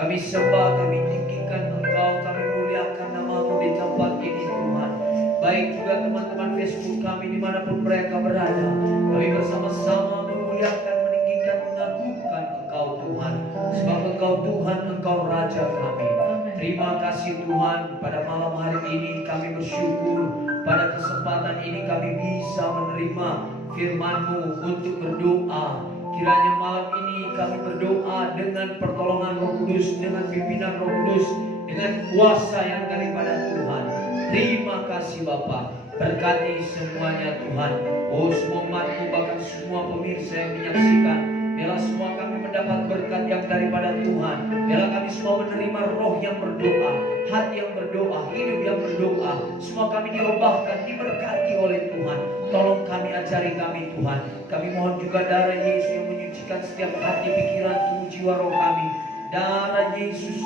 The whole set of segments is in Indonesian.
Kami sembah, kami tinggikan Engkau, kami muliakan nama-Mu di tempat ini Tuhan. Baik juga teman-teman Facebook kami dimanapun mereka berada, kami bersama-sama memuliakan, meninggikan, mengagungkan Engkau Tuhan. Sebab Engkau Tuhan, Engkau Raja kami. Terima kasih Tuhan, pada malam hari ini kami bersyukur. Pada kesempatan ini kami bisa menerima firman-Mu untuk berdoa. Kiranya malam ini kami berdoa dengan pertolongan Roh Kudus, dengan pimpinan Roh Kudus, dengan kuasa yang daripada Tuhan. Terima kasih Bapa, berkati semuanya Tuhan. Oh semua umat-Mu, bahkan semua pemirsa yang menyaksikan, biarlah semua kami mendapat berkat yang daripada Tuhan. Biarlah kami semua menerima roh yang berdoa, hati yang berdoa, hidup yang berdoa. Semua kami diubahkan, diberkati oleh Tuhan. Tolong kami, ajari kami Tuhan. Kami mohon juga darah Yesus yang menyucikan setiap hati, pikiran, tubuh, jiwa, roh kami. Darah Yesus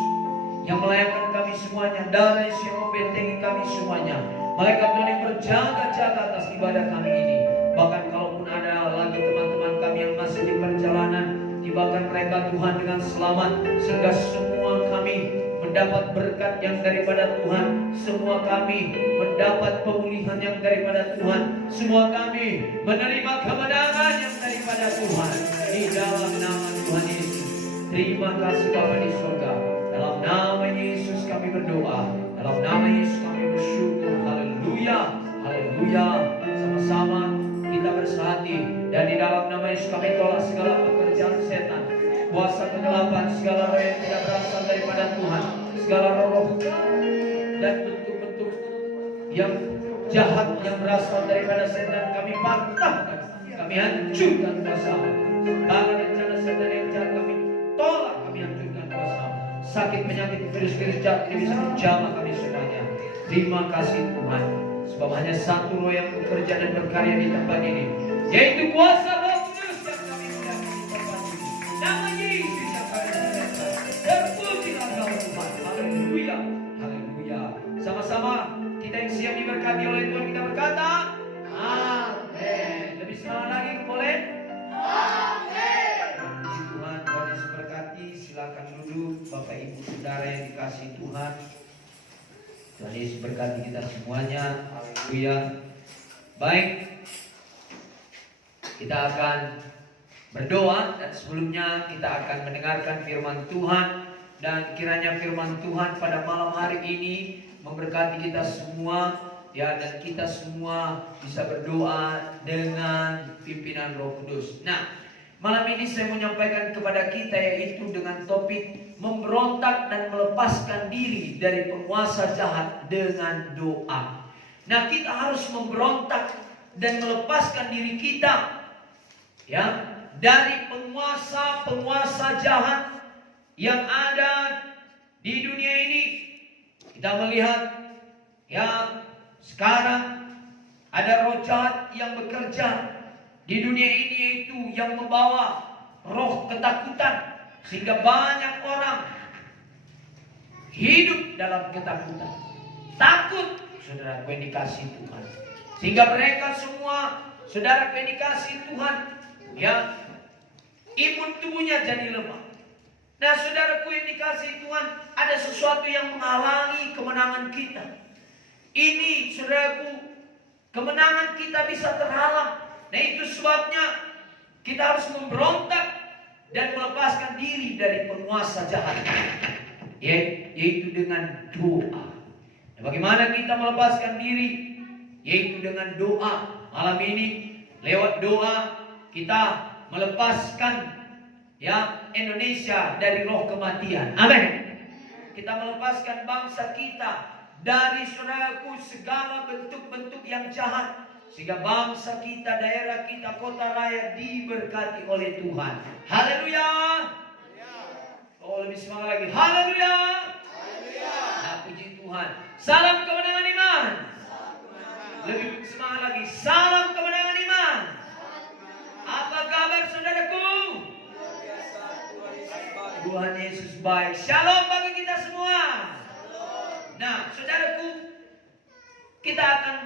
yang melayakkan kami semuanya. Darah Yesus yang membentengi kami semuanya. Malaikat Tuhan yang berjaga-jaga atas ibadah kami ini. Bahkan kalaupun ada lagi teman-teman kami yang masih di perjalanan, tibakan mereka Tuhan dengan selamat, sehingga semua kami mendapat berkat yang daripada Tuhan. Semua kami mendapat pemulihan yang daripada Tuhan. Semua kami menerima kemenangan yang daripada Tuhan. Di dalam nama Tuhan Yesus. Terima kasih Bapa di surga. Dalam nama Yesus kami berdoa. Dalam nama Yesus kami bersyukur. Haleluya. Haleluya. Sama-sama kita bersehati. Dan di dalam nama Yesus kami tolak segala pekerjaan setan, kuasa kegelapan, segala roh yang tidak berasal daripada Tuhan, segala roh dan bentuk-bentuk yang jahat yang berasal daripada setan kami patahkan, kami hancurkan bersama. Segala rencana setan yang jahat kami tolak, kami hancurkan bersama. Sakit, penyakit, virus-virus jahat tidak bisa menjamah kami semuanya. Terima kasih Tuhan, sebab hanya satu roh yang bekerja dan berkarya di tempat ini, yaitu kuasa Roh Kudus yang kami muliakan di tempat ini. Nama Yesus yang kami muliakan. Terpujilah Kau Tuhan. Haleluya. Haleluya. Sama-sama kita yang siap diberkati oleh Tuhan, kita berkata amin. Lebih semangat lagi boleh? Amin. Puji Tuhan, Tuhan Yesus berkati. Silakan duduk Bapak Ibu Saudara yang dikasihi Tuhan. Tuhan Yesus berkati kita semuanya. Haleluya. Baik, kita akan berdoa, dan sebelumnya kita akan mendengarkan firman Tuhan. Dan kiranya firman Tuhan pada malam hari ini memberkati kita semua, ya, dan kita semua bisa berdoa dengan pimpinan Roh Kudus. Nah, malam ini saya mau menyampaikan kepada kita, yaitu dengan topik memberontak dan melepaskan diri dari penguasa jahat dengan doa. Nah, kita harus memberontak dan melepaskan diri kita, ya, dari penguasa-penguasa jahat yang ada di dunia ini. Kita melihat, ya, sekarang ada roh jahat yang bekerja di dunia ini, yaitu yang membawa roh ketakutan, sehingga banyak orang hidup dalam ketakutan. Takut, saudara, yang dikasihi Tuhan. Sehingga mereka semua, saudara, yang dikasihi Tuhan, ya, imun tubuhnya jadi lemah. Nah, saudaraku yang dikasihi Tuhan, ada sesuatu yang menghalangi kemenangan kita. Ini, saudaraku, kemenangan kita bisa terhalang. Nah, itu sebabnya kita harus memberontak dan melepaskan diri dari penguasa jahat, yaitu dengan doa. Nah, bagaimana kita melepaskan diri? Yaitu dengan doa. Malam ini lewat doa kita melepaskan, ya, Indonesia dari roh kematian. Amin. Kita melepaskan bangsa kita dari, saudaraku, segala bentuk-bentuk yang jahat, sehingga bangsa kita, daerah kita, kota raya diberkati oleh Tuhan. Haleluya. Oh, lebih semangat lagi. Haleluya. Nah, puji Tuhan. Salam kemenangan iman. Lebih semangat lagi. Salam kemenangan iman. Apa kabar saudaraku? Tuhan Yesus baik. Shalom bagi kita semua. Nah, saudaraku, kita akan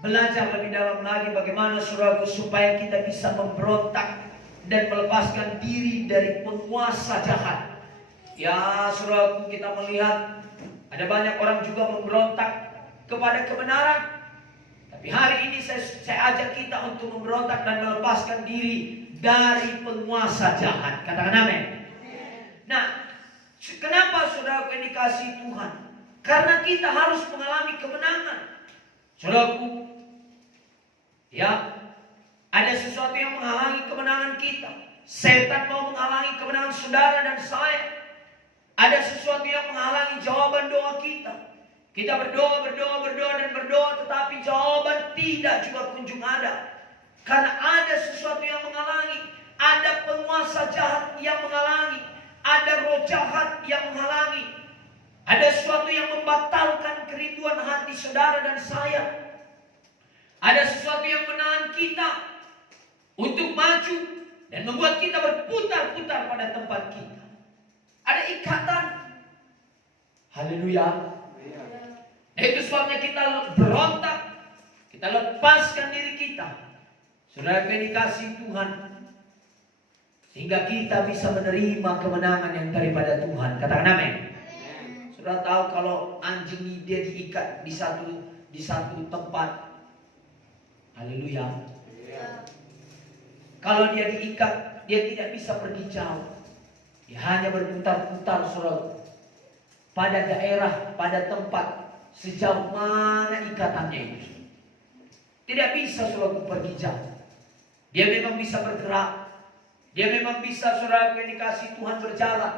belajar lebih dalam lagi bagaimana, saudaraku, supaya kita bisa memberontak dan melepaskan diri dari penguasa jahat Ya saudaraku, kita melihat ada banyak orang juga memberontak kepada kebenaran. Tapi hari ini saya ajak kita untuk memberontak dan melepaskan diri dari penguasa jahat. Katakan amin. Nah, kenapa saudaraku yang dikasihi Tuhan? Karena kita harus mengalami kemenangan. Saudaraku, ya, ada sesuatu yang menghalangi kemenangan kita. Setan mau menghalangi kemenangan saudara dan saya. Ada sesuatu yang menghalangi jawaban doa kita. Kita berdoa, tetapi jawaban tidak juga kunjung ada. Karena ada sesuatu yang menghalangi. Ada penguasa jahat yang menghalangi. Ada roh jahat yang menghalangi. Ada sesuatu yang membatalkan kerinduan hati saudara dan saya. Ada sesuatu yang menahan kita untuk maju dan membuat kita berputar-putar pada tempat kita. Ada ikatan. Haleluya. Itu sebabnya kita berontak. Kita lepaskan diri kita. Saudara yang dikasihi Tuhan. Sehingga kita bisa menerima kemenangan yang daripada Tuhan. Katakan amin. Saudara tahu kalau anjing ini dia diikat di satu tempat. Haleluya. Kalau dia diikat, dia tidak bisa pergi jauh. Dia hanya berputar-putar saudara. Pada daerah, pada tempat, sejauh mana ikatannya itu. Tidak bisa saudara pergi jauh. Dia memang bisa bergerak. Dia memang bisa saudara yang dikasihi Tuhan berjalan.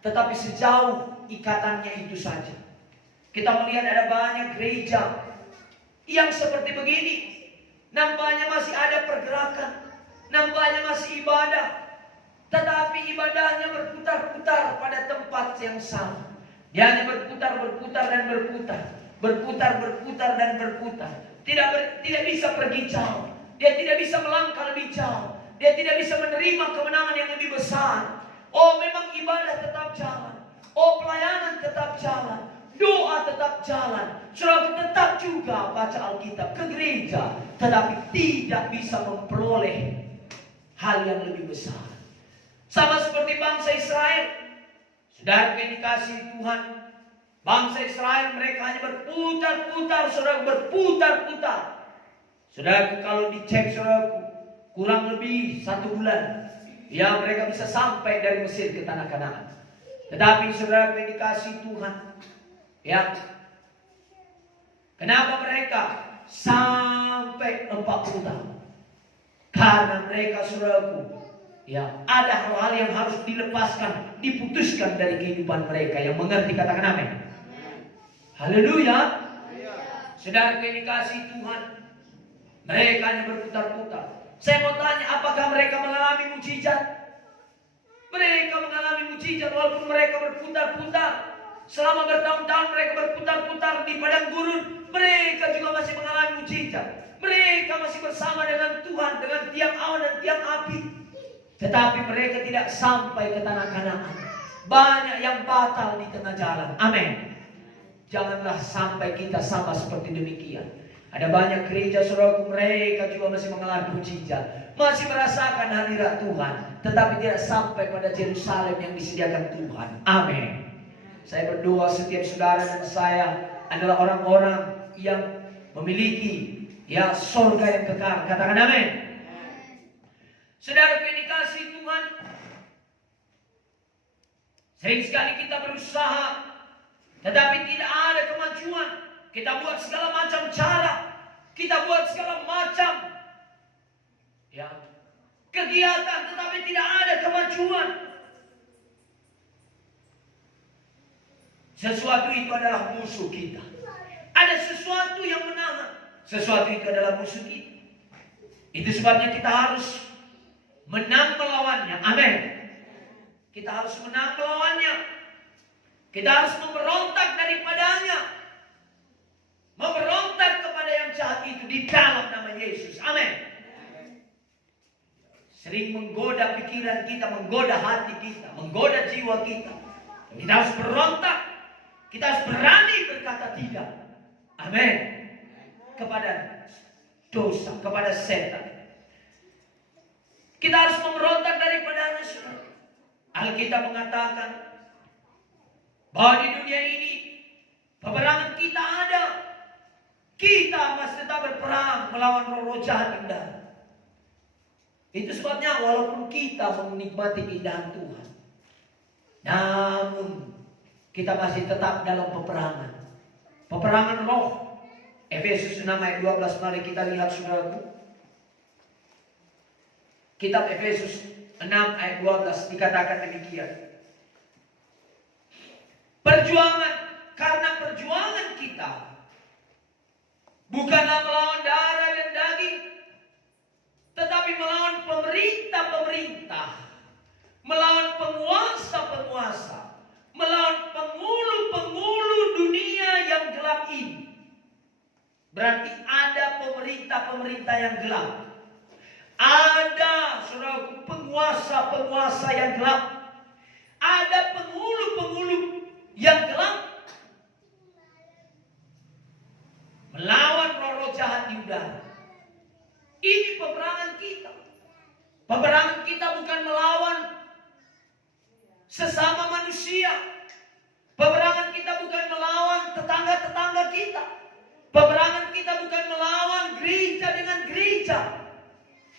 Tetapi sejauh ikatannya itu saja. Kita melihat ada banyak gereja yang seperti begini. Nampaknya masih ada pergerakan. Nampaknya masih ibadah. Tetapi ibadahnya berputar-putar pada tempat yang sama. Dia hanya berputar dan berputar. Berputar dan berputar. Tidak bisa pergi jauh. Dia tidak bisa melangkah lebih jauh. Dia tidak bisa menerima kemenangan yang lebih besar. Oh, memang ibadah tetap jalan. Oh, pelayanan tetap jalan. Doa tetap jalan. Saudara tetap juga baca Alkitab ke gereja. Tetapi tidak bisa memperoleh hal yang lebih besar. Sama seperti bangsa Israel. Saudara yang dikasihi Tuhan. Bangsa Israel mereka hanya berputar-putar. Saudara berputar-putar. Saudara kalau dicek saudara kurang lebih 1 bulan. Ya mereka bisa sampai dari Mesir ke tanah Kanaan. Tetapi saudara yang dikasihi Tuhan. Ya. Kenapa mereka sampai 40 tahun? Karena mereka saudaraku, ya ada hal-hal yang harus dilepaskan, diputuskan dari kehidupan mereka. Yang mengerti katakan amin. Haleluya. Saudara yang dikasihi Tuhan, mereka hanya berputar-putar. Saya mau tanya, apakah mereka mengalami mujizat? Mereka mengalami mujizat walaupun mereka berputar-putar. Selama bertahun-tahun mereka berputar-putar di padang gurun, mereka juga masih mengalami mujizat. Mereka masih bersama dengan Tuhan, dengan tiang awan dan tiang api. Tetapi mereka tidak sampai ke tanah Kanaan. Banyak yang batal di tengah jalan. Amin. Janganlah sampai kita sama seperti demikian. Ada banyak gereja saudaraku, mereka juga masih mengalami mujizat, masih merasakan hadirat Tuhan, tetapi tidak sampai pada Yerusalem yang disediakan Tuhan. Amin. Saya berdoa setiap saudara dan saya adalah orang-orang yang memiliki ya surga yang kekal. Katakan amin. Saudara yang dikasihi Tuhan, sering sekali kita berusaha, tetapi tidak ada kemajuan. Kita buat segala macam cara. Kita buat segala macam ya, kegiatan, tetapi tidak ada kemajuan. Sesuatu itu adalah musuh kita. Ada sesuatu yang menahan. Sesuatu itu adalah musuh kita. Itu sebabnya kita harus menang melawannya. Amin. Kita harus menang melawannya. Kita harus memberontak daripadanya. Memberontak kepada yang jahat itu di dalam nama Yesus. Amin. Sering menggoda pikiran kita, menggoda hati kita, menggoda jiwa kita. Kita harus berontak. Kita harus berani berkata tidak. Amin. Kepada dosa, kepada setan. Kita harus memberontak daripadanya. Alkitab mengatakan Bahwa di dunia ini peperangan kita ada. Kita masih tetap berperang melawan roh-roh jahat di udara. Itu sebabnya walaupun kita menikmati keindahan Tuhan, namun kita masih tetap dalam peperangan. Peperangan roh. Efesus 6 ayat 12, mari kita lihat saudaraku. Kitab Efesus 6 ayat 12 dikatakan demikian. Perjuangan, karena perjuangan kita bukanlah melawan darah dan daging, tetapi melawan pemerintah-pemerintah, melawan penguasa-penguasa, melawan penghulu-penghulu dunia yang gelap ini. Berarti ada pemerintah-pemerintah yang gelap. Ada, saudaraku, penguasa-penguasa yang gelap. Ada penghulu-penghulu yang gelap. Melawan roh-roh jahat di udara. Ini peperangan kita. Peperangan kita bukan melawan sesama manusia. Peperangan kita bukan melawan tetangga-tetangga kita. Peperangan kita bukan melawan gereja dengan gereja.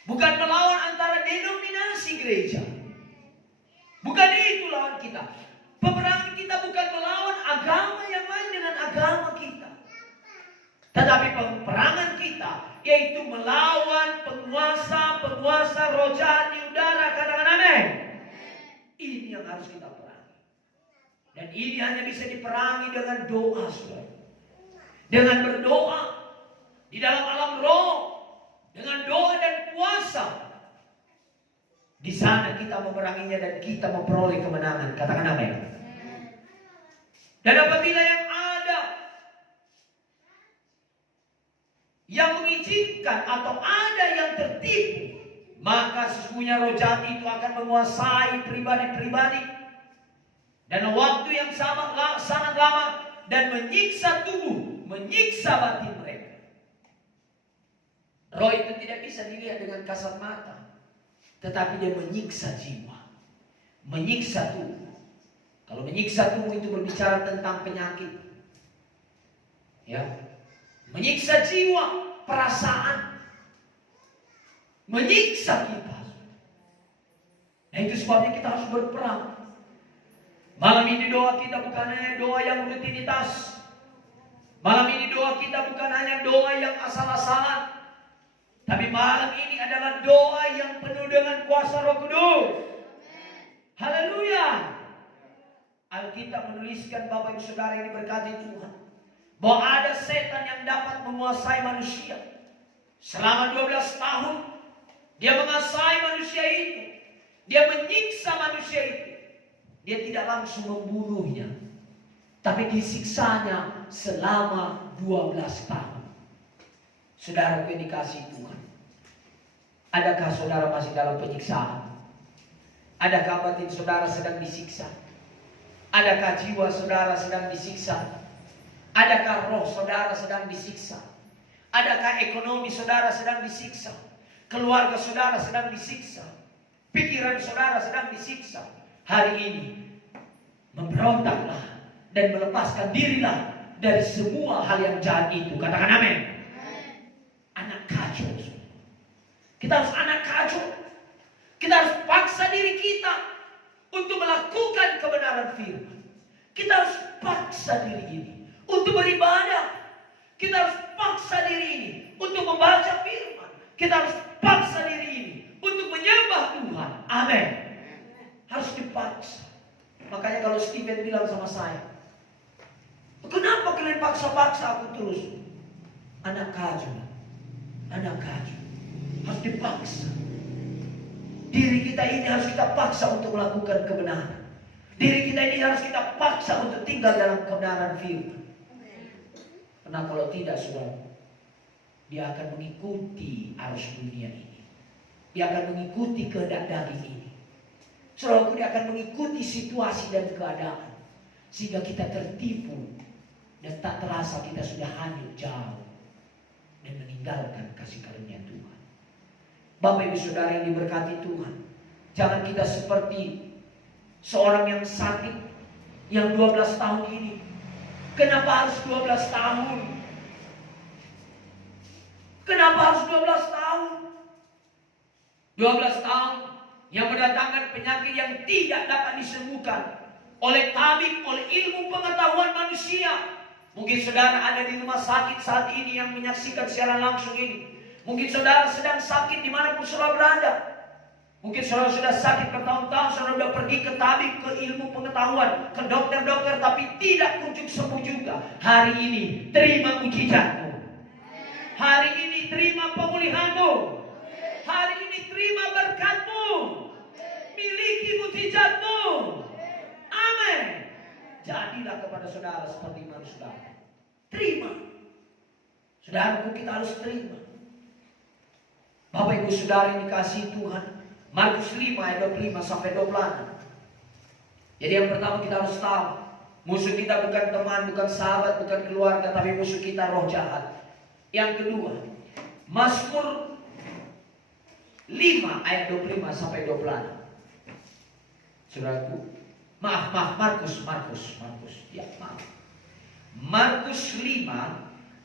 Bukan melawan antara denominasi gereja. Bukan itu lawan kita. Peperangan kita bukan melawan agama yang lain dengan agama kita. Tetapi peperangan kita yaitu melawan penguasa-penguasa roh jahat di udara. Katakan amin. Ini yang harus kita perangi. Dan ini hanya bisa diperangi dengan doa, saudara. Dengan berdoa di dalam alam roh, dengan doa dan puasa. Di sana kita memeranginya dan kita memperoleh kemenangan. Katakan amin. Dan apabila yang ada yang mengizinkan atau ada yang tertipu, maka sesungguhnya roh jahat itu akan menguasai pribadi-pribadi dan waktu yang sangat lama dan menyiksa tubuh, menyiksa batin mereka. Roh itu tidak bisa dilihat dengan kasat mata, tetapi dia menyiksa jiwa, menyiksa tubuh. Kalau menyiksa tubuh itu berbicara tentang penyakit, ya, menyiksa jiwa, perasaan, menyiksa kita. Nah itu sebabnya kita harus berperang. Malam ini doa kita bukan hanya doa yang rutinitas. Malam ini doa kita bukan hanya doa yang asal-asalan. Tapi malam ini adalah doa yang penuh dengan kuasa Roh Kudus. Haleluya. Alkitab menuliskan, Bapak Ibu Saudara yang diberkati Tuhan, bahwa ada setan yang dapat menguasai manusia. Selama 12 tahun dia menguasai manusia itu. Dia menyiksa manusia itu. Dia tidak langsung membunuhnya, tapi disiksanya selama 12 tahun. Saudara yang dikasihi Tuhan, adakah saudara masih dalam penyiksaan? Adakah batin saudara sedang disiksa? Adakah jiwa saudara sedang disiksa? Adakah roh saudara sedang disiksa? Adakah ekonomi saudara sedang disiksa? Keluarga saudara sedang disiksa? Pikiran saudara sedang disiksa? Hari ini memberontaklah dan melepaskan dirilah dari semua hal yang jahat itu. Katakan amin. Anak kacau. Kita harus anak kacau. Kita harus paksa diri kita untuk melakukan kebenaran firman. Kita harus paksa diri ini untuk beribadah. Kita harus paksa diri ini untuk membaca firman. Kita harus paksa diri ini untuk menyembah Tuhan. Amin. Harus dipaksa. Makanya kalau Stephen bilang sama saya, kenapa kalian paksa-paksa aku terus? Anak kacau. Anak kacau. Harus dipaksa. Diri kita ini harus kita paksa untuk melakukan kebenaran. Diri kita ini harus kita paksa untuk tinggal dalam kebenaran firman. Karena kalau tidak, saudara, dia akan mengikuti arus dunia ini. Dia akan mengikuti kehendak daging ini. Saudara, dia akan mengikuti situasi dan keadaan, sehingga kita tertipu dan tak terasa kita sudah hanyut jauh dan meninggalkan kasih karunia Tuhan. Bapak Ibu Saudara yang diberkati Tuhan, jangan kita seperti seorang yang sakit yang 12 tahun ini. Kenapa harus 12 tahun? Kenapa harus 12 tahun? 12 tahun yang mendatangkan penyakit yang tidak dapat disembuhkan oleh tabib, oleh ilmu pengetahuan manusia. Mungkin saudara ada di rumah sakit saat ini yang menyaksikan siaran langsung ini. Mungkin saudara sedang sakit dimanapun saudara berada. Mungkin saudara sudah sakit bertahun-tahun, saudara sudah pergi ke tabib, ke ilmu pengetahuan, ke dokter-dokter, tapi tidak kunjung sembuh juga. Hari ini terima mujizatmu. Hari ini terima pemulihanmu. Hari ini terima berkatmu. Miliki mujizatmu. Amin. Jadilah kepada saudara seperti iman saudara. Terima. Saudaraku, kita harus terima. Bapak ibu saudara yang dikasihi Tuhan, Markus 5 ayat 25 sampai 26. Jadi yang pertama kita harus tahu, musuh kita bukan teman, bukan sahabat, bukan keluarga, tapi musuh kita roh jahat. Yang kedua, Mazmur 5 ayat 25 sampai 26. Saudaraku, Markus. Ya, maaf. Markus 5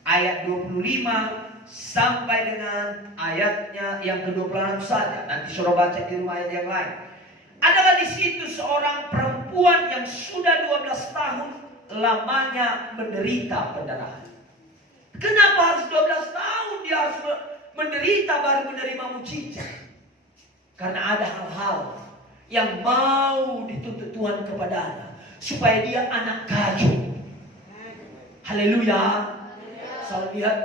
ayat 25 sampai dengan ayatnya yang ke-26 saja. Nanti saudara baca di rumah ayat yang lain. Adalah di situ seorang perempuan yang sudah 12 tahun lamanya menderita pendarahan. Kenapa harus 12 tahun dia harus menderita baru menerima mujizat? Karena ada hal-hal yang mau dituntut Tuhan kepadanya supaya dia anak kayu. Haleluya. Saya lihat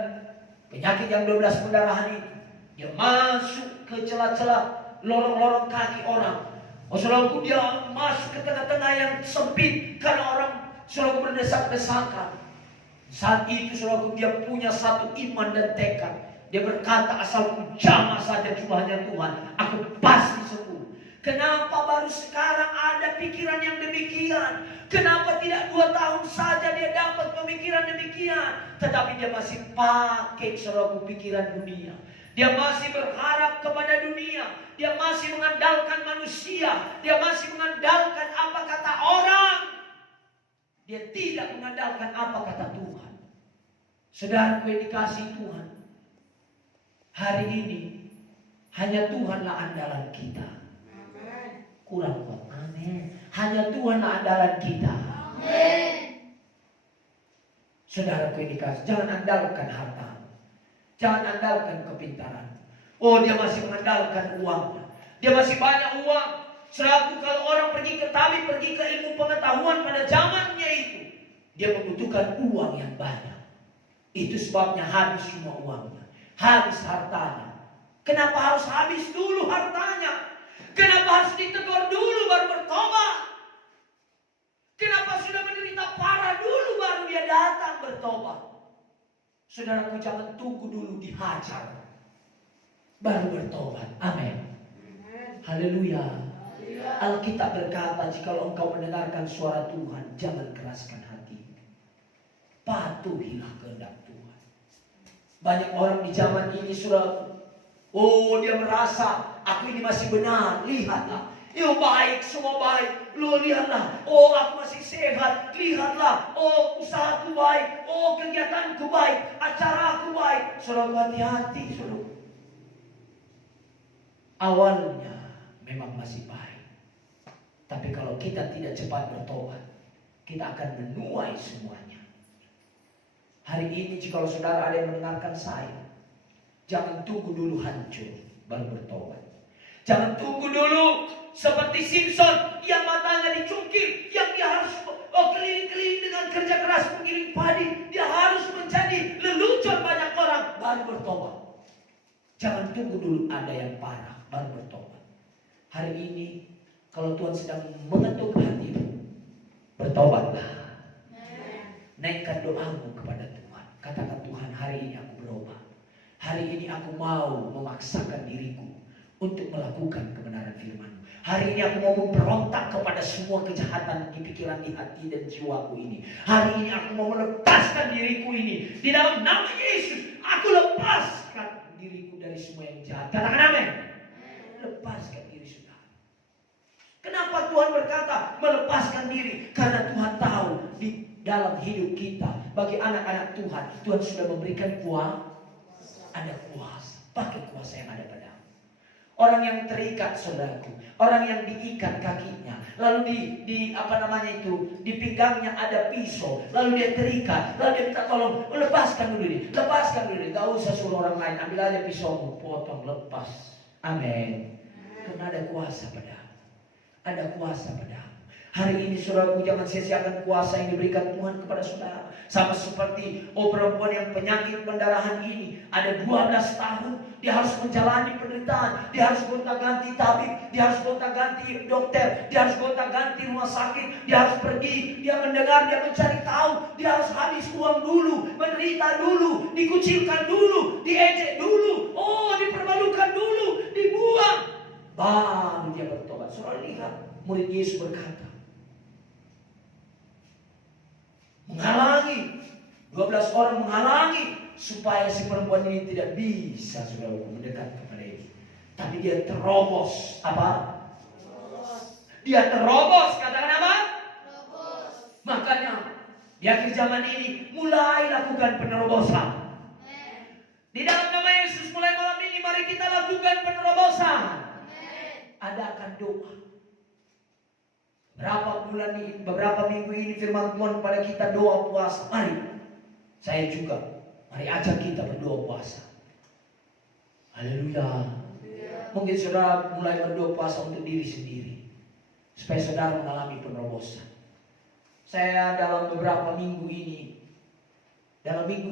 penyakit yang 12 pendarahan itu, dia masuk ke celah-celah lorong-lorong kaki orang. Oh saudaraku, dia masuk ke tengah-tengah yang sempit karena orang saudaraku berdesak-desakan. Saat itu saudaraku, dia punya satu iman dan tekad. Dia berkata, asal ku jamah saja jubahnya Tuhan, aku pasti sembuh. Kenapa baru sekarang ada pikiran yang demikian? Kenapa tidak 2 tahun saja dia dapat pemikiran demikian? Tetapi dia masih pakai saudaraku pikiran dunia. Dia masih berharap kepada dunia. Dia masih mengandalkan manusia. Dia masih mengandalkan apa kata orang. Dia tidak mengandalkan apa kata Tuhan. Saudaraku yang dikasihi Tuhan, hari ini hanya Tuhanlah andalan kita. Kurang kuat. Amin. Hanya Tuhanlah andalan kita. Amin. Saudaraku yang dikasihi, jangan andalkan harta. Jangan andalkan kepintaran. Oh, dia masih mengandalkan uangnya. Dia masih banyak uang. Selaku kalau orang pergi ke tabib, pergi ke ilmu pengetahuan pada zamannya itu, dia membutuhkan uang yang banyak. Itu sebabnya habis semua uangnya, habis hartanya. Kenapa harus habis dulu hartanya? Kenapa harus ditegur dulu baru bertobat? Kenapa sudah menderita parah dulu baru dia datang bertobat? Saudaraku, jangan tunggu dulu dihajar baru bertobat. Amin. Haleluya. Alkitab berkata, jikalau engkau mendengarkan suara Tuhan, jangan keraskan hati. Patuhilah kehendak Tuhan. Banyak orang di zaman ini sudah, oh dia merasa aku ini masih benar. Lihatlah, yo baik, semua baik. Lo lihatlah, oh aku masih sehat. Lihatlah, oh usahaku baik, oh kegiatanku baik, acaraku baik. Saudara, hati-hati saudara. Awalnya memang masih baik, tapi kalau kita tidak cepat bertobat, kita akan menuai semuanya. Hari ini jika saudara ada yang mendengarkan saya, jangan tunggu dulu hancur baru bertobat. Jangan tunggu dulu seperti Simpson yang matanya dicungkil, yang dia harus keliling-keliling dengan kerja keras menggiling padi. Dia harus menjadi lelucon banyak orang baru bertobat. Jangan tunggu dulu ada yang parah baru bertobat. Hari ini kalau Tuhan sedang mengetuk hatimu, bertobatlah. Naikkan doamu kepada Tuhan. Katakan, Tuhan, hari ini aku berubah. Hari ini aku mau memaksakan diriku untuk melakukan kebenaran firman. Hari ini aku mau memberontak kepada semua kejahatan di pikiran, di hati dan jiwaku ini. Hari ini aku mau melepaskan diriku ini. Di dalam nama Yesus, aku lepaskan diriku dari semua yang jahat. Katakan amin. Lepaskan diri saudara. Kenapa Tuhan berkata melepaskan diri? Karena Tuhan tahu di dalam hidup kita, bagi anak-anak Tuhan, Tuhan sudah memberikan ada kuasa. Pakai kuasa yang ada padamu. Orang yang terikat, saudaraku, orang yang diikat kakinya, lalu di pinggangnya ada pisau, lalu dia terikat, lalu dia minta tolong, lepaskan dulu ini, gak usah suruh orang lain, ambil aja pisaumu, potong, lepas. Amin. Karena ada kuasa padamu. Ada kuasa padamu. Hari ini saudaraku, jangan sia-siakan kuasa yang diberikan Tuhan kepada saudara. Sama seperti perempuan yang penyakit pendarahan ini, ada 12 tahun dia harus menjalani penderitaan, dia harus gonta-ganti tabib, dia harus gonta-ganti dokter, dia harus gonta-ganti rumah sakit, dia harus pergi, dia mendengar, dia mencari tahu, dia harus habis uang dulu, menderita dulu, dikucilkan dulu, diejek dulu, dipermalukan dulu, dibuang, baru dia bertobat. Saudara lihat, murid Yesus berkata, menghalangi, 12 orang menghalangi supaya si perempuan ini tidak bisa saudara mendekat kepada Yesus. Tapi dia terobos. Apa? Dia terobos. Katakan apa? Terobos. Makanya di akhir zaman ini mulai lakukan penerobosan. Di dalam nama Yesus, mulai malam ini mari kita lakukan penerobosan. Adakan doa. Beberapa minggu ini firman Tuhan kepada kita doa puasa. Mari, saya juga, mari ajak kita berdoa puasa. Haleluya. Mungkin saudara mulai berdoa puasa untuk diri sendiri, supaya saudara mengalami penerobosan. Saya dalam minggu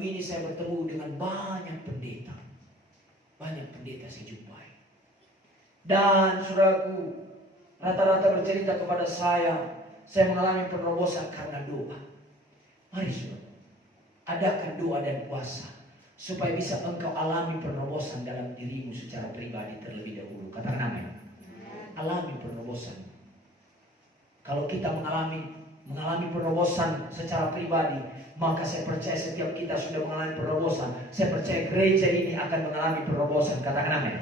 ini saya bertemu dengan banyak pendeta. Banyak pendeta saya jumpai. Dan saudaraku, rata-rata bercerita kepada saya mengalami penerobosan karena doa. Mari saudara, adakan doa dan puasa supaya bisa engkau alami penerobosan dalam dirimu secara pribadi terlebih dahulu. Katakan amin. Alami penerobosan. Kalau kita mengalami penerobosan secara pribadi, maka saya percaya setiap kita sudah mengalami penerobosan. Saya percaya gereja ini akan mengalami penerobosan. Katakan amin.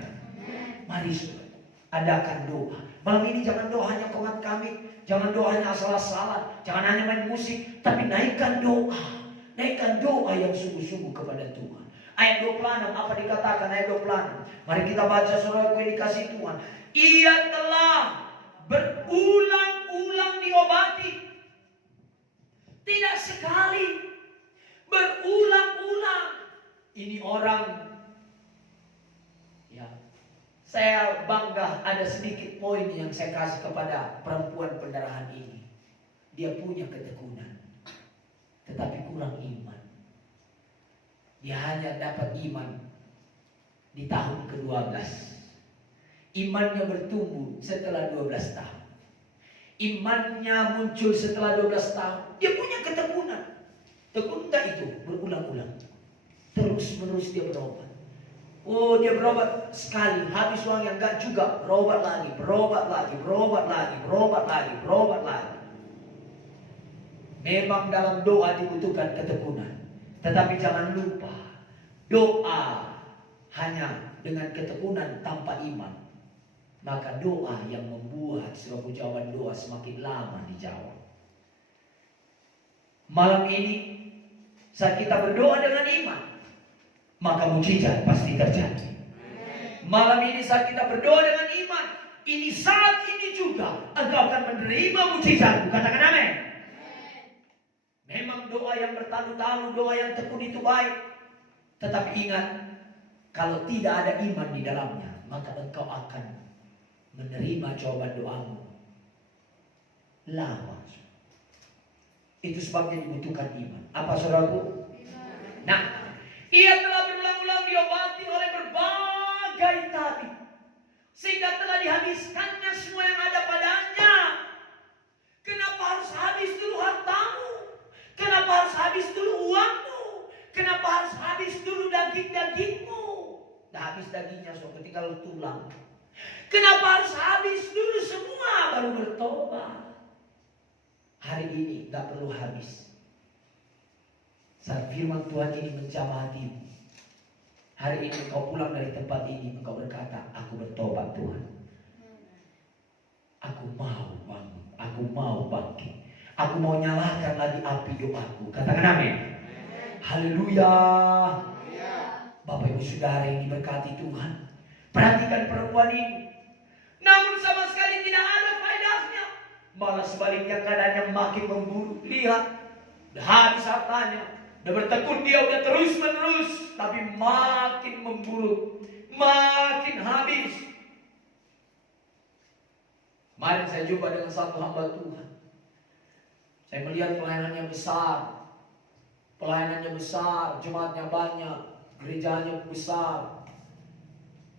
Mari saudara, adakan doa. Malam ini jangan doa hanya komat kami, jangan doa hanya asal-asalan, jangan hanya main musik, tapi naikkan doa. Naikkan doa yang sungguh-sungguh kepada Tuhan. Ayat 26, apa dikatakan ayat 26? Mari kita baca, saudaraku yang dikasih Tuhan. Ia telah berulang-ulang diobati. Tidak sekali, berulang-ulang. Ini orang, saya bangga ada sedikit poin yang saya kasih kepada perempuan pendarahan ini. Dia punya ketekunan, tetapi kurang iman. Dia hanya dapat iman di tahun ke-12. Imannya bertumbuh setelah 12 tahun. Imannya muncul setelah 12 tahun. Dia punya ketekunan. Tekun itu berulang-ulang. Terus-menerus dia berobat. Dia berobat sekali, habis uang yang enggak juga, berobat lagi. Memang dalam doa dibutuhkan ketekunan. Tetapi jangan lupa, doa hanya dengan ketekunan tanpa iman, maka doa yang membuat suatu jawaban doa semakin lama dijawab. Malam ini saat kita berdoa dengan iman, maka mukjizat pasti terjadi. Malam ini saat kita berdoa dengan iman, ini saat ini juga engkau akan menerima mukjizat. Katakan amin. Memang doa yang bertalu-talu, doa yang tekun itu baik. Tetapi ingat, kalau tidak ada iman di dalamnya, maka engkau akan menerima jawaban doamu lama. Itu sebabnya dibutuhkan iman. Apa saudaraku? Nah, ia telah berulang-ulang diobati oleh berbagai tabib, sehingga telah dihabiskannya semua yang ada padanya. Kenapa harus habis dulu hartamu? Kenapa harus habis dulu uangmu? Kenapa harus habis dulu daging-dagingmu? Dah habis dagingnya, so tinggal tulang. Kenapa harus habis dulu semua baru bertobat? Hari ini gak perlu habis. Saat firman Tuhan ini menjamah hatimu, hari ini kau pulang dari tempat ini, engkau berkata, aku bertobat Tuhan. Aku mau bangun, aku mau bangkit. Aku mau nyalakan lagi api doaku. Katakan amin. Haleluya. Bapak Ibu Saudara yang diberkati Tuhan, perhatikan perempuan ini. Namun sama sekali tidak ada faedahnya. Malah sebaliknya keadaannya makin memburuk. Lihat, udah habis hartanya, udah bertekun dia, udah terus menerus, tapi makin memburuk, makin habis. Kemarin saya jumpa dengan satu hamba Tuhan. Saya melihat pelayanannya besar, jemaatnya banyak, gerejanya besar.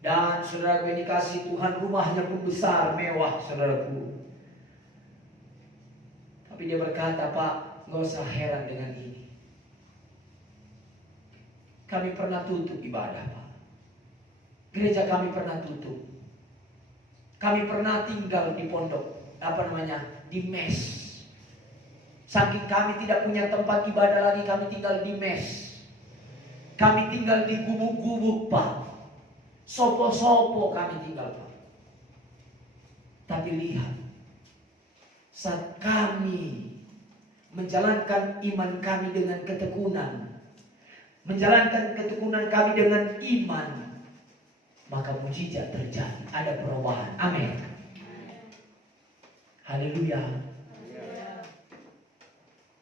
Dan saudara yang dikasih Tuhan, rumahnya pun besar, mewah saudaraku. Tapi dia berkata, Pak, gak usah heran dengan ini. Kami pernah tutup ibadah, Pak. Gereja kami pernah tutup. Kami pernah tinggal di pondok, di mes. Saking kami tidak punya tempat ibadah lagi, kami tinggal di mes. Kami tinggal di gubuk-gubuk, Pak. Sopo-sopo kami tinggal, Pak. Tapi lihat, saat kami menjalankan iman kami dengan ketekunan, menjalankan ketekunan kami dengan iman, maka mujizat terjadi, ada perubahan. Amin. Haleluya.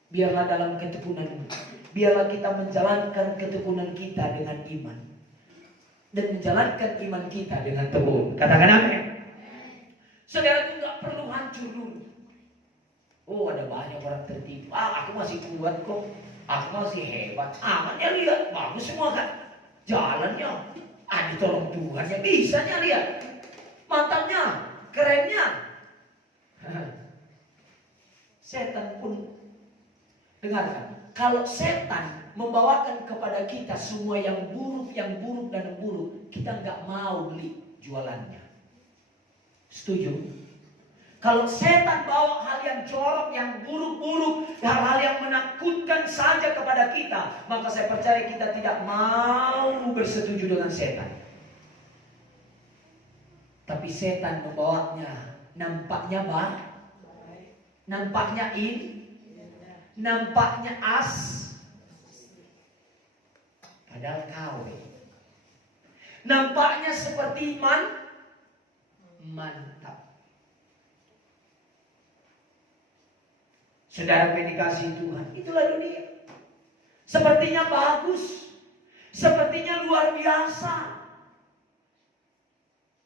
Biarlah dalam ketekunan, biarlah kita menjalankan ketekunan kita dengan iman, dan menjalankan iman kita dengan tekun. Katakan amin. Saudara itu gak perlu hancur dulu. Oh, ada banyak orang tertipu. Aku masih kuat kok, aku masih hebat. Aman ya, lihat, bagus semua kan jalannya. Tolong Tuhan ya, bisanya lihat, mantapnya, kerennya. Setan pun, dengarkan, kalau setan membawakan kepada kita semua yang buruk dan yang buruk, kita nggak mau beli jualannya. Setuju? Kalau setan bawa hal yang jorok, yang buruk-buruk, hal-hal yang menakutkan saja kepada kita, maka saya percaya kita tidak mau bersetuju dengan setan. Tapi setan membawanya, nampaknya nampaknya nampaknya padahal KW. Nampaknya seperti mantap. Saudara yang dikasihi Tuhan, itulah dunia. Sepertinya bagus, sepertinya luar biasa,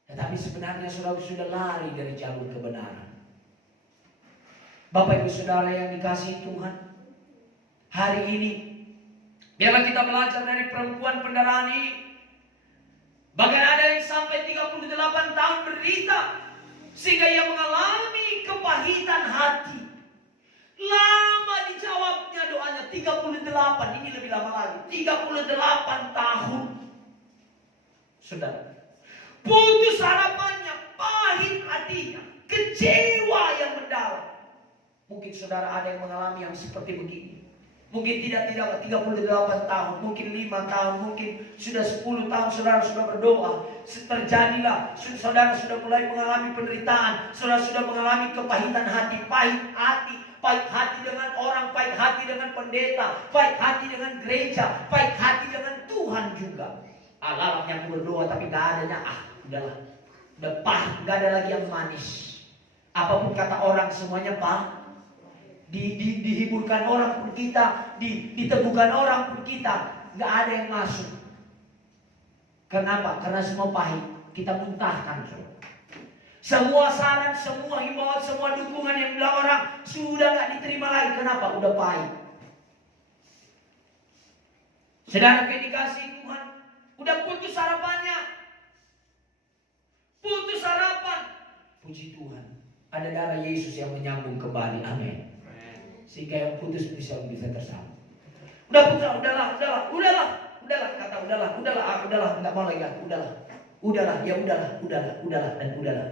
tetapi sebenarnya saudara sudah lari dari jalur kebenaran. Bapak Ibu Saudara yang dikasihi Tuhan, hari ini biarlah kita belajar dari perempuan pendaraan ini. Bahkan ada yang sampai 38 tahun berderita, sehingga ia mengalami kepahitan hati. Lama dijawabnya doanya, 38, ini lebih lama lagi, 38 tahun. Saudara, putus harapannya, pahit hatinya, kecewa yang mendalam. Mungkin saudara ada yang mengalami yang seperti begini. Mungkin tidak 38 tahun, mungkin 5 tahun, mungkin sudah 10 tahun saudara sudah berdoa. Terjadilah, saudara sudah mulai mengalami penderitaan, saudara sudah mengalami kepahitan hati, pahit hati dengan orang, pahit hati dengan pendeta, pahit hati dengan gereja, pahit hati dengan Tuhan juga. Alalnya aku berdoa tapi gak adanya, udahlah, udah pahit, gak ada lagi yang manis. Apapun kata orang semuanya pahit. Dihiburkan orang pun kita, diteguhkan orang pun kita, nggak ada yang masuk. Kenapa? Karena semua pahit, kita muntahkan. Semua saran, semua himbauan, semua dukungan yang bilang orang sudah nggak diterima lagi. Kenapa? Udah pahit. Saudara yang dikasihi Tuhan, udah putus harapannya, putus harapan. Puji Tuhan, ada darah Yesus yang menyambung kembali. Amin. Sehingga yang putus bisa tersambung. Udahlah, kata udahlah, enggak mau lagi, udahlah, dan udahlah.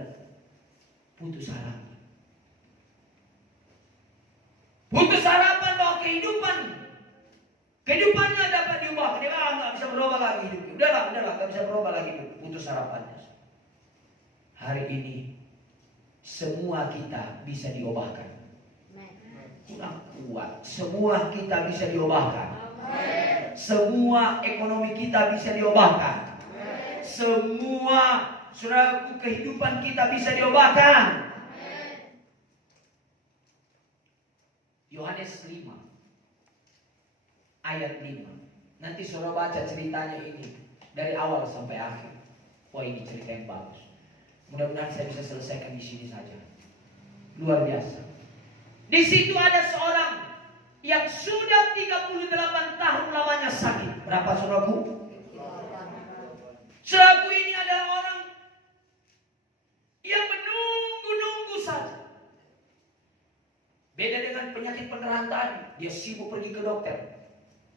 Putus harapan. Putus harapan bahwa kehidupannya dapat diubah. Dia enggak bisa berubah lagi hidupnya. Udahlah, enggak bisa berubah lagi hidup. Putus harapannya. Hari ini semua kita bisa diubahkan. Kurang kuat. Semua kita bisa diubahkan. Semua ekonomi kita bisa diubahkan. Semua, saudaraku, kehidupan kita bisa diubahkan. Yohanes 5 ayat 5. Nanti saudara baca ceritanya ini dari awal sampai akhir. Wah, ini cerita yang bagus. Mudah-mudahan saya bisa selesaikan di sini saja. Luar biasa. Di situ ada seorang yang sudah 38 tahun lamanya sakit. Berapa saudaraku? Saudaraku, ini adalah orang yang menunggu-nunggu saja. Beda dengan penyakit pendarahan tadi. Dia sibuk pergi ke dokter.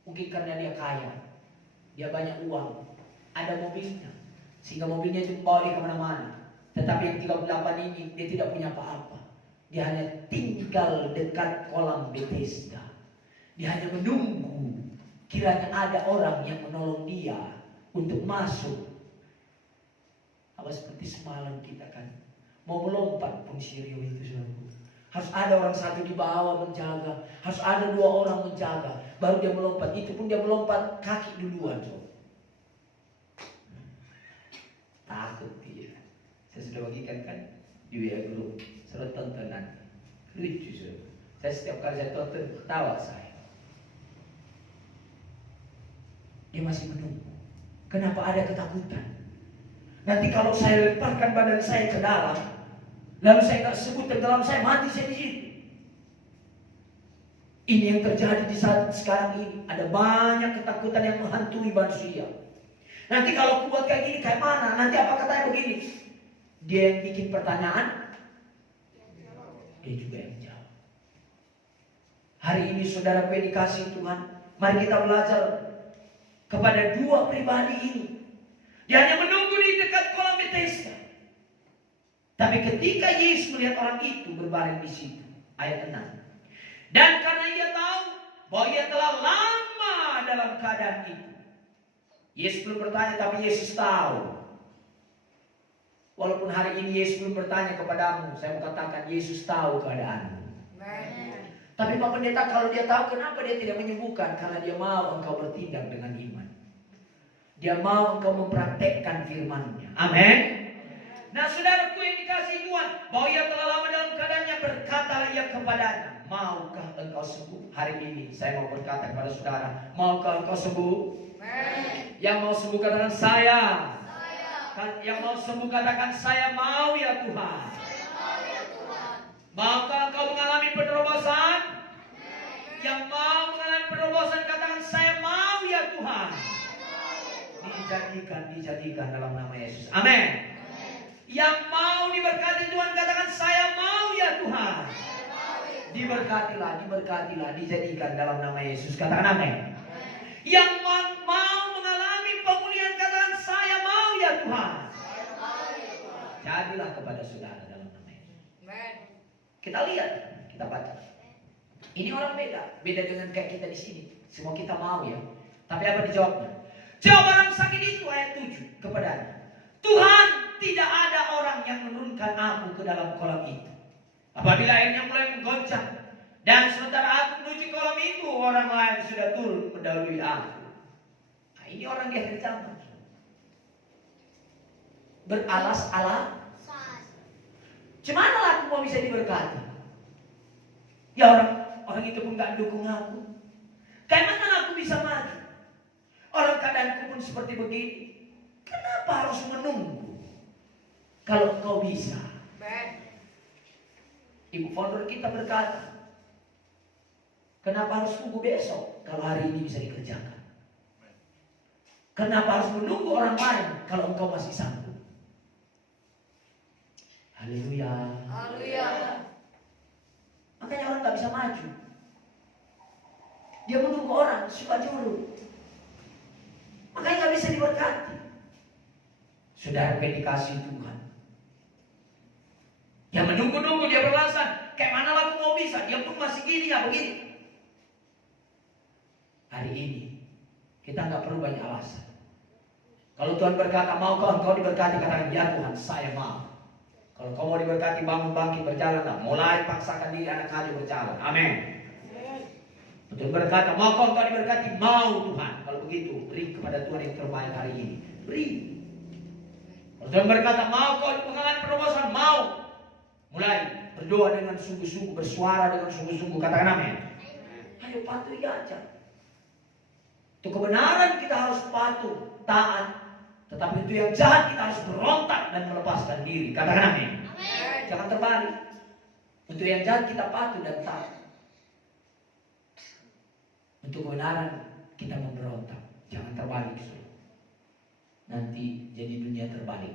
Mungkin karena dia kaya, dia banyak uang, ada mobilnya, sehingga mobilnya itu bawa dia kemana-mana. Tetapi yang 38 ini, dia tidak punya apa-apa. Dia hanya tinggal dekat kolam Bethesda. Dia hanya menunggu kiranya ada orang yang menolong dia untuk masuk. Apa seperti semalam kita kan mau melompat pun Sirio itu, saudara. Harus ada orang satu di bawah menjaga. Harus ada 2 orang menjaga. Baru dia melompat. Itu pun dia melompat kaki duluan. So. Takut dia. Saya sudah bagikan kan di WA Group. Sudah tonton nanti. Lucu, saudara. Saya setiap kali saya tonton, ketawa saya. Dia masih menunggu. Kenapa ada ketakutan? Nanti kalau saya lemparkan badan saya ke dalam, lalu saya nggak sebut tenggelam, saya mati saya di situ. Ini yang terjadi di saat sekarang ini. Ada banyak ketakutan yang menghantui manusia. Nanti kalau buat kayak gini, kayak mana? Nanti apa katanya begini? Dia yang bikin pertanyaan, dia juga yang jawab. Hari ini saudara dikasih Tuhan, mari kita belajar kepada 2 pribadi ini. Dia hanya menunggu di dekat kolam Bethesda. Tapi ketika Yesus melihat orang itu berbaring di situ, ayat 6. Dan karena ia tahu bahwa ia telah lama dalam keadaan itu. Yesus belum bertanya, tapi Yesus tahu. Walaupun hari ini Yesus belum bertanya kepadamu, saya mau katakan Yesus tahu keadaanmu. Tapi Pak Pendeta, kalau dia tahu, kenapa dia tidak menyembuhkan? Karena dia mau engkau bertindak dengan iman. Dia mau engkau mempraktekkan firman-Nya. Amin. Nah, saudaraku yang dikasihi Tuhan, bahwa ia telah lama dalam keadaannya, berkatalah ia kepadanya, maukah engkau sembuh? Hari ini saya mau berkata kepada saudara, maukah engkau sembuh? Yang mau sembuh katakan saya. Yang mau sembuh katakan saya mau ya Tuhan. Maukah engkau mengalami penerobosan? Yang mau mengalami penerobosan katakan saya mau ya Tuhan. Dijadikan dalam nama Yesus. Amin. Yang mau diberkati Tuhan katakan saya mau ya Tuhan. Diberkatilah, dijadikan dalam nama Yesus. Katakan amin. Yang mau mengalami pemulihan katakan saya mau ya Tuhan. Jadilah kepada saudara dalam nama Yesus. Kita lihat, kita baca. Ini orang beda dengan kayak kita di sini. Semua kita mau ya. Tapi apa dijawabnya? Jawaban orang sakit itu ayat 7 kepadanya, Tuhan, tidak ada orang yang menurunkan aku ke dalam kolam itu. Apabila airnya mulai menggoncang, dan sementara aku menuju kolam itu, orang lain sudah turun mendahului aku. Nah, ini orang di akhir zaman. Beralas-alas. Cemana aku mau bisa diberkati? Ya orang itu pun gak dukung aku. Kayak mana aku bisa maju? Orang keadaanku pun seperti begini. Kenapa harus menunggu? Kalau kau bisa. Ibu founder kita berkata, kenapa harus tunggu besok kalau hari ini bisa dikerjakan? Kenapa harus menunggu orang lain kalau engkau masih sanggup? Haleluya. Haleluya. Makanya orang gak bisa maju. Dia menunggu orang, suka juru. Makanya gak bisa diberkati. Saudara dikasih Tuhan. Dia menunggu-nunggu, dia beralasan, kayak mana aku mau bisa? Dia pun masih gini ya begini. Hari ini kita gak perlu banyak alasan. Kalau Tuhan berkata, maukah engkau diberkati? Katakan, ya Tuhan, saya mau. Kalau kau mau diberkati, bangun, bangkit, berjalanlah. Mulai paksakan diri anak kaju berjalan. Amin. Betul berkata, mau kau diberkati? Mau Tuhan. Kalau begitu, beri kepada Tuhan yang terbaik hari ini. Beri. Kalau Tuhan berkata, mau kau mengalami penebusan? Mau. Mulai berdoa dengan sungguh-sungguh, bersuara dengan sungguh-sungguh. Katakan amin. Ayo patuhi aja. Itu kebenaran kita harus patuh, taat. Tetapi itu yang jahat kita harus berontak dan melepaskan diri. Katakan amin. Jangan terbalik. Untuk yang jahat kita patuh dan taat. Untuk kebenaran kita memberontak. Jangan terbalik. Nanti jadi dunia terbalik.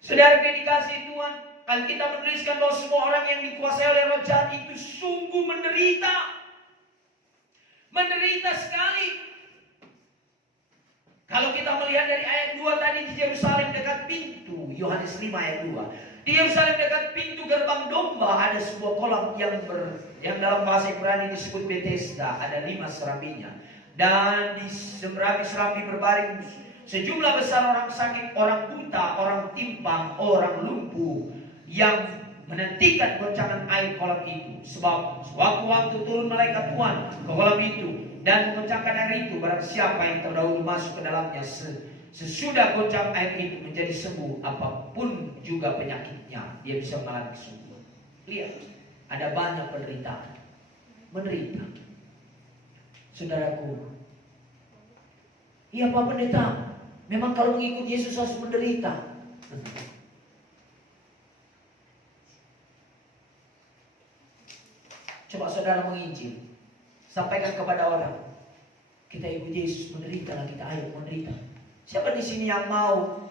Saudara yang dikasihi Tuhan, Alkitab menuliskan bahwa semua orang yang dikuasai oleh roh jahat itu sungguh menderita. Menderita sekali. Kalau kita melihat dari ayat 2 tadi, di Yerusalem dekat pintu, Yohanes 5 ayat 2. Di Yerusalem dekat pintu gerbang domba ada sebuah kolam yang dalam bahasa Ibrani disebut Bethesda. Ada 5 serambinya. Dan di serambi berbaring sejumlah besar orang sakit, orang buta, orang timpang, orang lumpuh yang menantikan goncangan air kolam itu. Sebab sewaktu-waktu turun malaikat Tuhan ke kolam itu dan mengoncangkan air itu, barang siapa yang terdahulu masuk ke dalamnya sesudah goncang air itu menjadi sembuh, apapun juga penyakitnya, dia bisa mengalami kesembuhan. Lihat, ada banyak penderitaan. Menderita. Saudaraku, iya Pak Pendeta, memang kalau mengikut Yesus harus menderita. Coba saudara menginjil, sampaikan kepada orang, kita ikut Yesus, menderita lah kita, ayo menderita. Siapa di sini yang mau,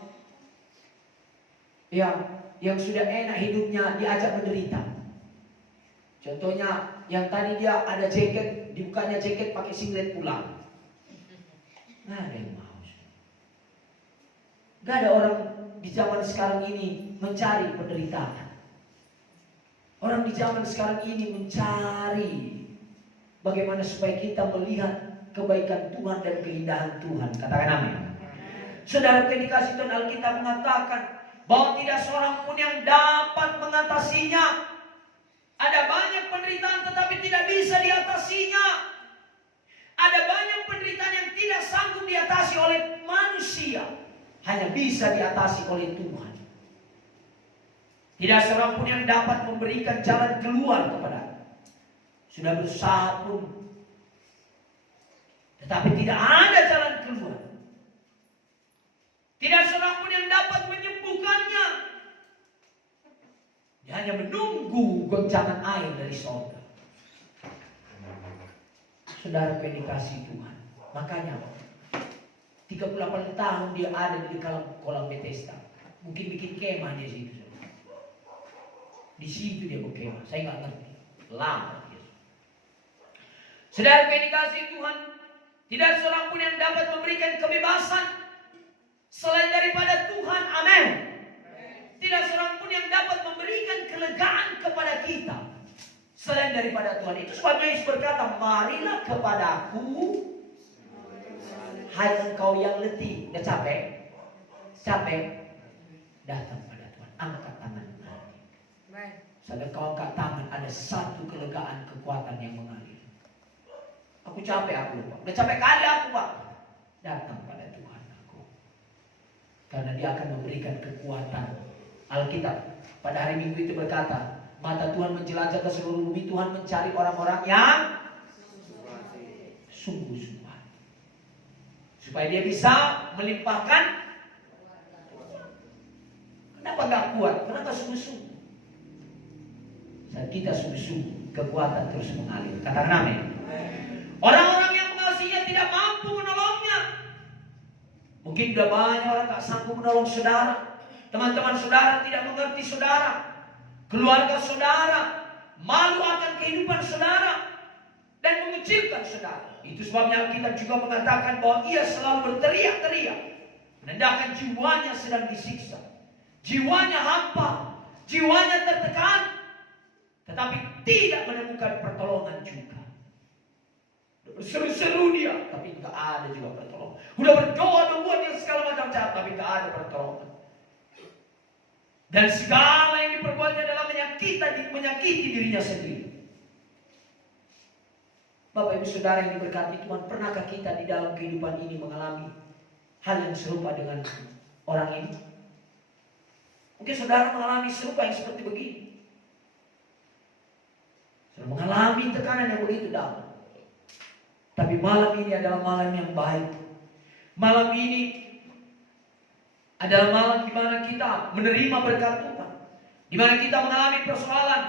yang sudah enak hidupnya diajak menderita? Contohnya, yang tadi dia ada jaket, dibukanya jaket pakai singlet pulang. Nggak ada yang mau. Nggak ada orang di zaman sekarang ini mencari penderitaan. Orang di zaman sekarang ini mencari bagaimana supaya kita melihat kebaikan Tuhan dan keindahan Tuhan. Katakan amin. Saudara yang dikasihi Tuhan, Alkitab mengatakan bahwa tidak seorang pun yang dapat mengatasinya. Ada banyak penderitaan tetapi tidak bisa diatasinya. Ada banyak penderitaan yang tidak sanggup diatasi oleh manusia, hanya bisa diatasi oleh Tuhan. Tidak seorang pun yang dapat memberikan jalan keluar kepada. Sudah berusaha pun, tetapi tidak ada jalan keluar. Tidak seorang pun yang dapat menyembuhkannya. Dia hanya menunggu goncangan air dari surga. Saudara yang dikasihi Tuhan, makanya 38 tahun dia ada di kolam Bethesda. Mungkin bikin kemah di situ. Di situ dia berkemah. Saya nggak ngerti. Lama dia. Saudara yang dikasihi Tuhan, tidak seorang pun yang dapat memberikan kebebasan selain daripada Tuhan. Amin. Tidak seorang pun yang dapat memberikan kelegaan kepada kita selain daripada Tuhan. Itu sebabnya Yesus berkata, marilah kepadaku, hai engkau yang letih. Udah capek? Capek? Datang pada Tuhan. Angkat tangan. Saat kau angkat tangan, ada satu kelegaan kekuatan yang mengalir. Aku capek, aku lupa. Udah capek kali aku, Pak. Datang pada Tuhan aku. Karena dia akan memberikan kekuatan. Alkitab pada hari Minggu itu berkata, mata Tuhan menjelajah ke seluruh bumi. Tuhan mencari orang-orang yang sungguh-sungguh, supaya dia bisa melimpahkan. Kenapa gak kuat? Kenapa sungguh-sungguh? Saat kita sungguh-sungguh, kekuatan terus mengalir. Katakan amin. Orang-orang yang mengasihinya tidak mampu menolongnya. Mungkin sudah banyak orang gak sanggup menolong saudara. Teman-teman saudara tidak mengerti saudara. Keluarga saudara malu akan kehidupan saudara dan mengecilkan saudara. Itu sebabnya Alkitab juga mengatakan bahwa ia selalu berteriak-teriak, menandakan jiwanya sedang disiksa. Jiwanya hampa, jiwanya tertekan, tetapi tidak menemukan pertolongan juga. Berseru-seru dia, tapi tidak ada juga pertolongan. Udah berdoa, membuat dia segala macam cara, tapi tidak ada pertolongan. Dan segala yang diperbuatnya adalah menyakiti dirinya sendiri. Bapak Ibu Saudara yang diberkati Tuhan, pernahkah kita di dalam kehidupan ini mengalami hal yang serupa dengan orang ini? Mungkin saudara mengalami serupa yang seperti begini. Saudara mengalami tekanan yang begitu dalam. Tapi malam ini adalah malam yang baik. Malam ini adalah malam di mana kita menerima berkat Tuhan, di mana kita mengalami persoalan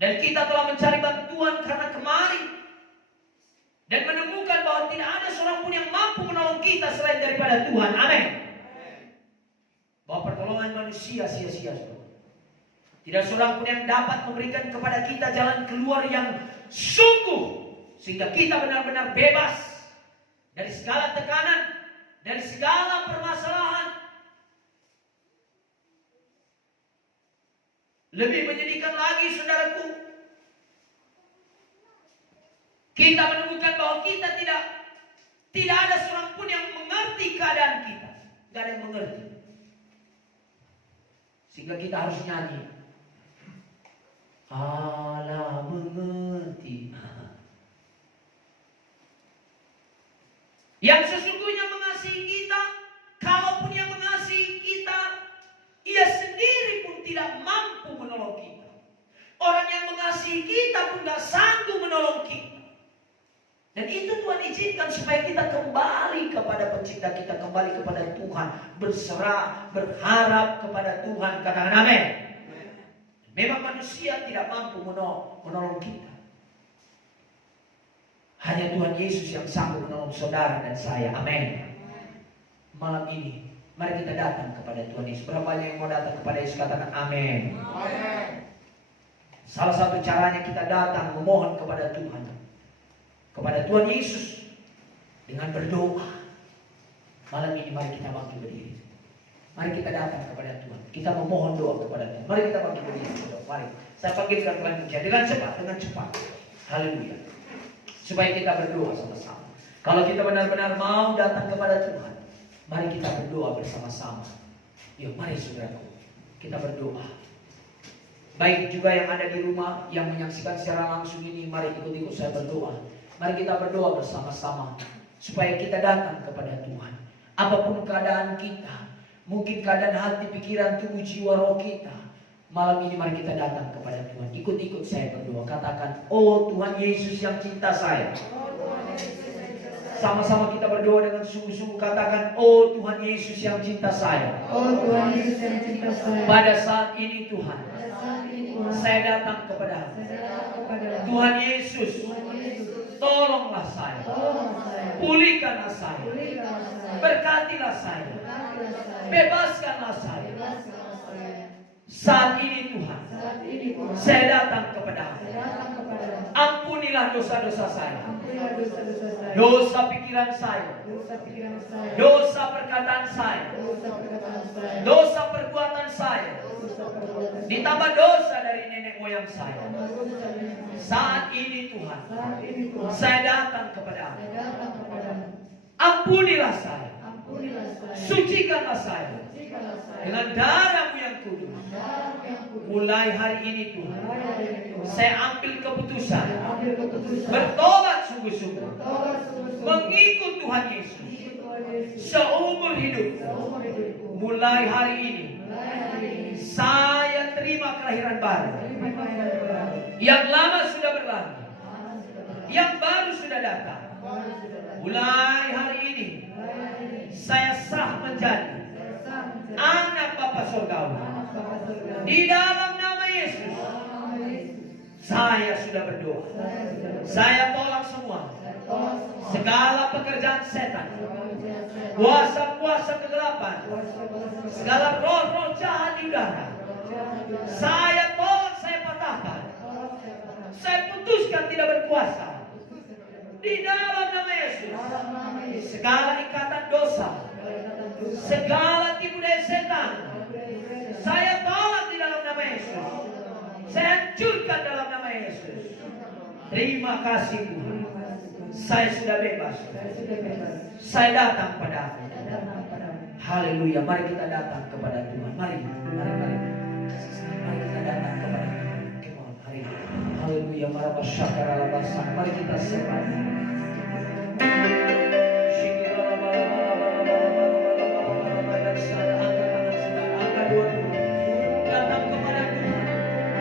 dan kita telah mencari bantuan karena kemari dan menemukan bahwa tidak ada seorang pun yang mampu menolong kita selain daripada Tuhan. Amin. Bahwa pertolongan manusia sia-sia. Tidak seorang pun yang dapat memberikan kepada kita jalan keluar yang sungguh sehingga kita benar-benar bebas dari segala tekanan, dari segala permasalahan. Lebih menyedihkan lagi, saudaraku, kita menemukan bahwa kita tidak ada seorang pun yang mengerti keadaan kita. Tidak ada yang mengerti. Sehingga kita harus nyanyi, Allah mengerti. Yang sesungguhnya mengasihi kita, kalaupun yang mengasihi kita, ia sendiri pun tidak mampu menolong kita. Orang yang mengasihi kita pun tidak sanggup menolong kita. Dan itu Tuhan izinkan supaya kita kembali kepada pencipta kita, kembali kepada Tuhan, berserah, berharap kepada Tuhan. Katakan amin. Memang manusia tidak mampu menolong kita. Hanya Tuhan Yesus yang sanggup menolong saudara dan saya. Amin. Malam ini mari kita datang kepada Tuhan Yesus. Berapa banyak yang mau datang kepada Yesus? Katakan amin. Salah satu caranya kita datang memohon kepada Tuhan, kepada Tuhan Yesus dengan berdoa. Malam ini mari kita bangkit berdiri. Mari kita datang kepada Tuhan. Kita memohon doa kepada Tuhan. Mari kita bangkit berdiri. Mari. Saya panggilkan Tuhan pujian dengan cepat. Haleluya. Supaya kita berdoa sama-sama. Kalau kita benar-benar mau datang kepada Tuhan, mari kita berdoa bersama-sama. Yuk, mari saudaraku, kita berdoa. Baik juga yang ada di rumah, yang menyaksikan secara langsung ini, mari ikut-ikut saya berdoa. Mari kita berdoa bersama-sama supaya kita datang kepada Tuhan. Apapun keadaan kita, mungkin keadaan hati, pikiran, tubuh, jiwa, roh kita, malam ini mari kita datang kepada Tuhan. Ikut-ikut saya berdoa. Katakan, oh Tuhan Yesus yang cinta saya. Sama-sama kita berdoa dengan sungguh-sungguh. Katakan, oh Tuhan Yesus yang cinta saya. Oh Tuhan Yesus yang cinta saya. Pada saat ini Tuhan, saya datang kepada Tuhan Yesus. Tolonglah saya. Pulihkanlah saya. Berkatilah saya. Bebaskanlah saya. Saat ini Tuhan, saya datang kepada-Mu. Ampunilah dosa-dosa saya. Dosa pikiran saya. Dosa perkataan saya. Dosa perbuatan saya. Ditambah dosa dari nenek moyang saya. Saat ini Tuhan, saya datang kepada-Mu. Ampunilah saya. Sucikanlah saya dengan darah-Mu yang kudus. Mulai hari ini Tuhan, saya ambil keputusan bertobat sungguh-sungguh, mengikut Tuhan Yesus seumur hidup. Mulai hari ini saya terima kelahiran baru. Yang lama sudah berlalu, yang baru sudah datang. Mulai hari ini saya sah menjadi anak Bapa Surgawi. Di dalam nama Yesus, saya sudah berdoa. Saya tolak semua segala pekerjaan setan, kuasa-kuasa kegelapan, segala roh-roh jahat di udara. Saya tolak, saya patahkan, saya putuskan tidak berkuasa. Di dalam nama Yesus, segala ikatan dosa, segala tipu daya setan, saya tolak di dalam nama Yesus. Saya hancurkan dalam nama Yesus. Terima kasih Tuhan. Saya sudah bebas. Saya datang pada-Mu. Haleluya. Mari kita datang kepada Tuhan. Mari. Mari kita datang kepada Tuhan. Come on, hari ini. Haleluya, marabashakar alabasan. Mari kita sembah. Angkat dua-dua. Datang kepada Tuhan.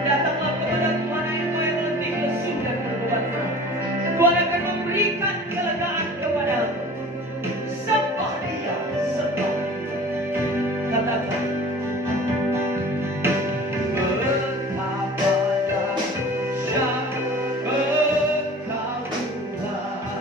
Datanglah kepada Tuhan yang letih, lesu dan berbeban berat. Tuhan akan memberikan kelegaan kepadamu. Sembah Dia, sembah. Katakan. Betapa dahsyat Engkau Tuhan.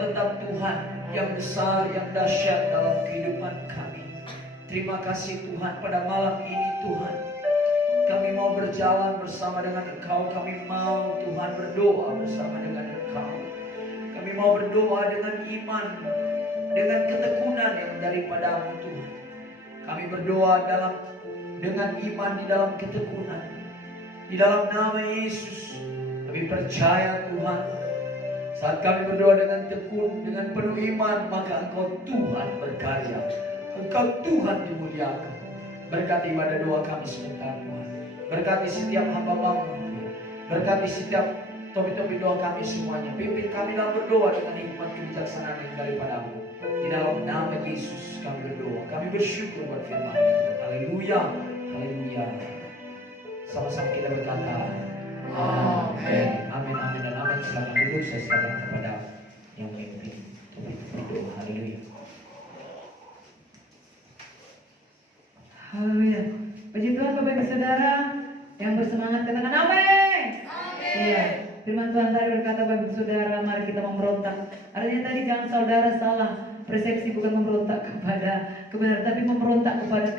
tentang Tuhan yang besar, yang dahsyat dalam kehidupan kami. Terima kasih Tuhan, pada malam ini Tuhan, kami mau berjalan bersama dengan Engkau. Kami mau Tuhan berdoa bersama dengan Engkau. Kami mau berdoa dengan iman, dengan ketekunan yang daripadamu Tuhan. Kami berdoa dengan iman di dalam ketekunan. Di dalam nama Yesus, kami percaya Tuhan, saat kami berdoa dengan tekun, dengan penuh iman, maka Engkau Tuhan berkarya. Engkau Tuhan dimuliakan. Berkati ibadah doa kami sebentar Tuhan. Berkati setiap hamba-Mu Tuhan. Berkati setiap topik-topik doa kami semuanya. Pimpin kami dalam berdoa dengan hikmat kebijaksanaan yang daripada-Mu. Di dalam nama Yesus kami berdoa. Kami bersyukur buat firman Tuhan. Haleluya. Haleluya. Sama-sama kita berkata amin. Amin, amin, dan amin. Silakan duduk, saya serahkan kepada yang memimpin topik doa. Haleluya. Haleluya. Puji Tuhan Bapak Ibu Saudara yang bersemangat, katakan amin. Iya. Firman Tuhan tadi berkata, Bapak Ibu Saudara, mari kita memberontak. Artinya tadi jangan saudara salah persepsi, bukan memberontak kepada kebenaran, tapi memberontak kepada